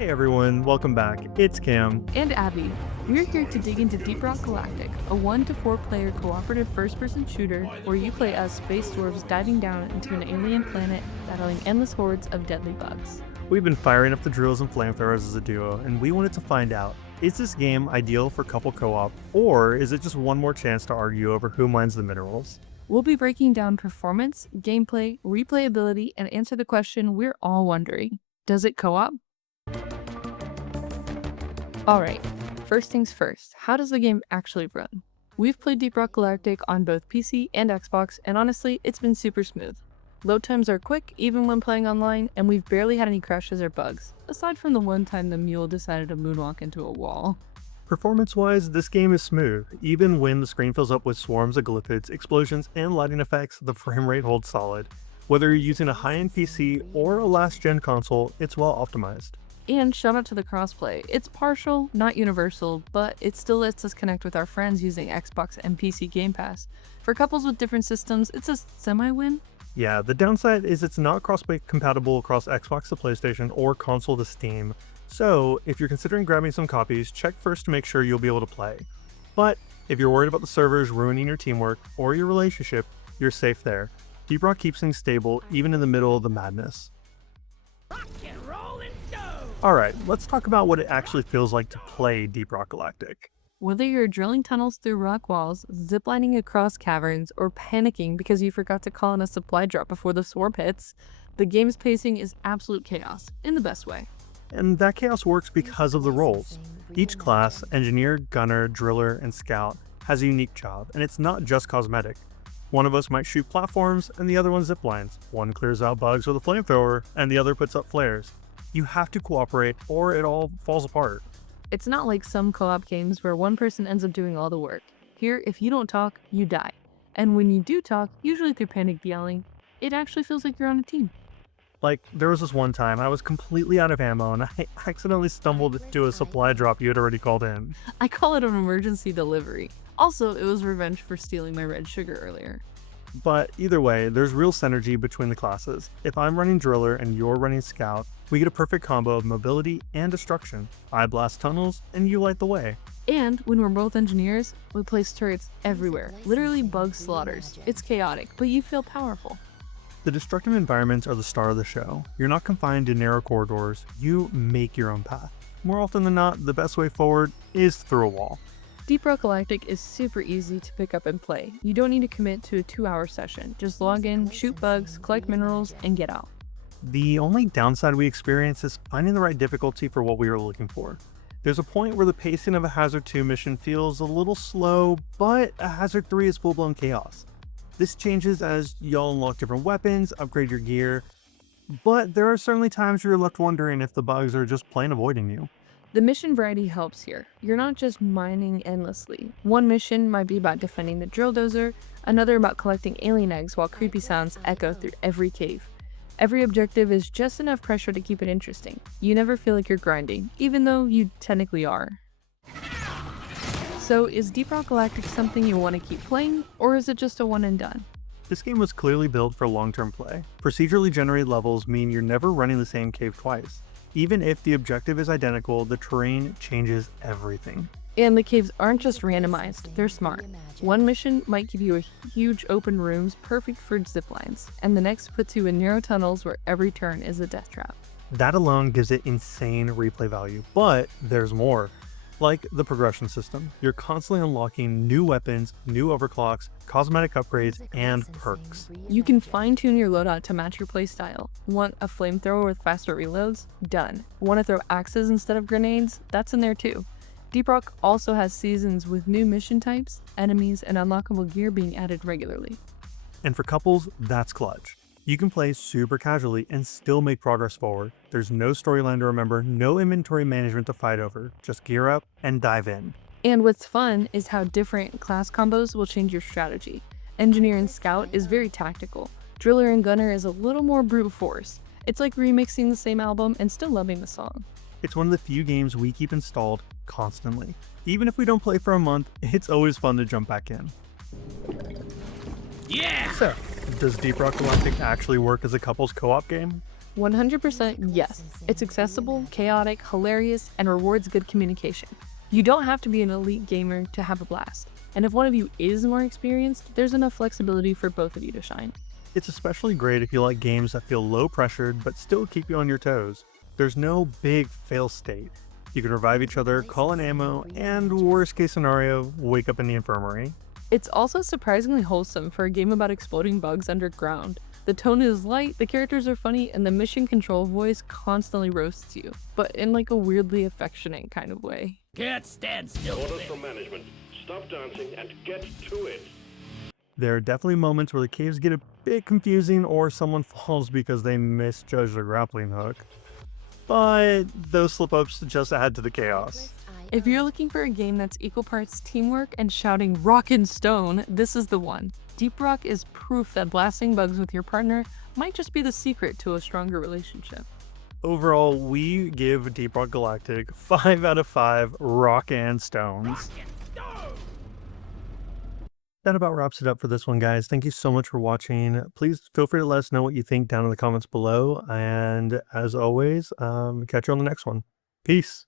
Hey everyone, welcome back. It's Cam. And Abby. We're here to dig into Deep Rock Galactic, a 1 to 4 player cooperative first-person shooter where you play as space dwarves diving down into an alien planet battling endless hordes of deadly bugs. We've been firing up the drills and flamethrowers as a duo, and we wanted to find out, is this game ideal for couple co-op, or is it just one more chance to argue over who mines the minerals? We'll be breaking down performance, gameplay, replayability, and answer the question we're all wondering. Does it co-op? Alright, first things first, how does the game actually run? We've played Deep Rock Galactic on both PC and Xbox, and honestly, it's been super smooth. Load times are quick, even when playing online, and we've barely had any crashes or bugs, aside from the one time the mule decided to moonwalk into a wall. Performance-wise, this game is smooth. Even when the screen fills up with swarms of glyphids, explosions, and lighting effects, the frame rate holds solid. Whether you're using a high-end PC or a last-gen console, it's well optimized. And shout out to the crossplay. It's partial, not universal, but it still lets us connect with our friends using Xbox and PC Game Pass. For couples with different systems, it's a semi-win. Yeah, the downside is it's not cross-play compatible across Xbox to PlayStation or console to Steam. So, if you're considering grabbing some copies, check first to make sure you'll be able to play. But, if you're worried about the servers ruining your teamwork or your relationship, you're safe there. Deep Rock keeps things stable even in the middle of the madness. Alright, let's talk about what it actually feels like to play Deep Rock Galactic. Whether you're drilling tunnels through rock walls, ziplining across caverns, or panicking because you forgot to call in a supply drop before the swarm hits, the game's pacing is absolute chaos, in the best way. And that chaos works because of the roles. Each class, engineer, gunner, driller, and scout, has a unique job, and it's not just cosmetic. One of us might shoot platforms, and the other one ziplines. One clears out bugs with a flamethrower, and the other puts up flares. You have to cooperate, or it all falls apart. It's not like some co-op games where one person ends up doing all the work. Here, if you don't talk, you die. And when you do talk, usually through panicked yelling, it actually feels like you're on a team. Like, there was this one time I was completely out of ammo and I accidentally stumbled into a supply drop you had already called in. I call it an emergency delivery. Also, it was revenge for stealing my red sugar earlier. But either way, there's real synergy between the classes. If I'm running driller and you're running scout, we get a perfect combo of mobility and destruction. I blast tunnels and you light the way. And when we're both engineers, we place turrets everywhere, literally bug slaughters. It's chaotic, but you feel powerful. The destructive environments are the star of the show. You're not confined to narrow corridors, you make your own path. More often than not, the best way forward is through a wall. Deep Rock Galactic is super easy to pick up and play. You don't need to commit to a 2-hour session. Just log in, shoot bugs, collect minerals, and get out. The only downside we experience is finding the right difficulty for what we were looking for. There's a point where the pacing of a Hazard 2 mission feels a little slow, but a Hazard 3 is full-blown chaos. This changes as y'all unlock different weapons, upgrade your gear, but there are certainly times where you're left wondering if the bugs are just plain avoiding you. The mission variety helps here. You're not just mining endlessly. One mission might be about defending the drill dozer, another about collecting alien eggs while creepy sounds echo through every cave. Every objective is just enough pressure to keep it interesting. You never feel like you're grinding, even though you technically are. So is Deep Rock Galactic something you want to keep playing, or is it just a one and done? This game was clearly built for long-term play. Procedurally generated levels mean you're never running the same cave twice. Even if the objective is identical, the terrain changes everything. And the caves aren't just randomized, they're smart. One mission might give you a huge open rooms perfect for ziplines, and the next puts you in narrow tunnels where every turn is a death trap. That alone gives it insane replay value, but there's more. Like the progression system, you're constantly unlocking new weapons, new overclocks, cosmetic upgrades, and perks. You can fine-tune your loadout to match your playstyle. Want a flamethrower with faster reloads? Done. Want to throw axes instead of grenades? That's in there too. Deep Rock also has seasons with new mission types, enemies, and unlockable gear being added regularly. And for couples, that's clutch. You can play super casually and still make progress forward. There's no storyline to remember, no inventory management to fight over. Just gear up and dive in. And what's fun is how different class combos will change your strategy. Engineer and Scout is very tactical. Driller and Gunner is a little more brute force. It's like remixing the same album and still loving the song. It's one of the few games we keep installed constantly. Even if we don't play for a month, it's always fun to jump back in. Yeah! So, does Deep Rock Galactic actually work as a couples co-op game? 100% yes. It's accessible, chaotic, hilarious, and rewards good communication. You don't have to be an elite gamer to have a blast. And if one of you is more experienced, there's enough flexibility for both of you to shine. It's especially great if you like games that feel low pressured but still keep you on your toes. There's no big fail state. You can revive each other, call in ammo, and worst case scenario, wake up in the infirmary. It's also surprisingly wholesome for a game about exploding bugs underground. The tone is light, the characters are funny, and the mission control voice constantly roasts you, but in like a weirdly affectionate kind of way. Can't stand still. Orders from management. Stop dancing and get to it. There are definitely moments where the caves get a bit confusing or someone falls because they misjudged their grappling hook. But those slip-ups just add to the chaos. If you're looking for a game that's equal parts teamwork and shouting rock and stone, this is the one. Deep Rock is proof that blasting bugs with your partner might just be the secret to a stronger relationship. Overall, we give Deep Rock Galactic 5 out of 5 rock and stones. That about wraps it up for this one, guys. Thank you so much for watching. Please feel free to let us know what you think down in the comments below. And as always, catch you on the next one. Peace.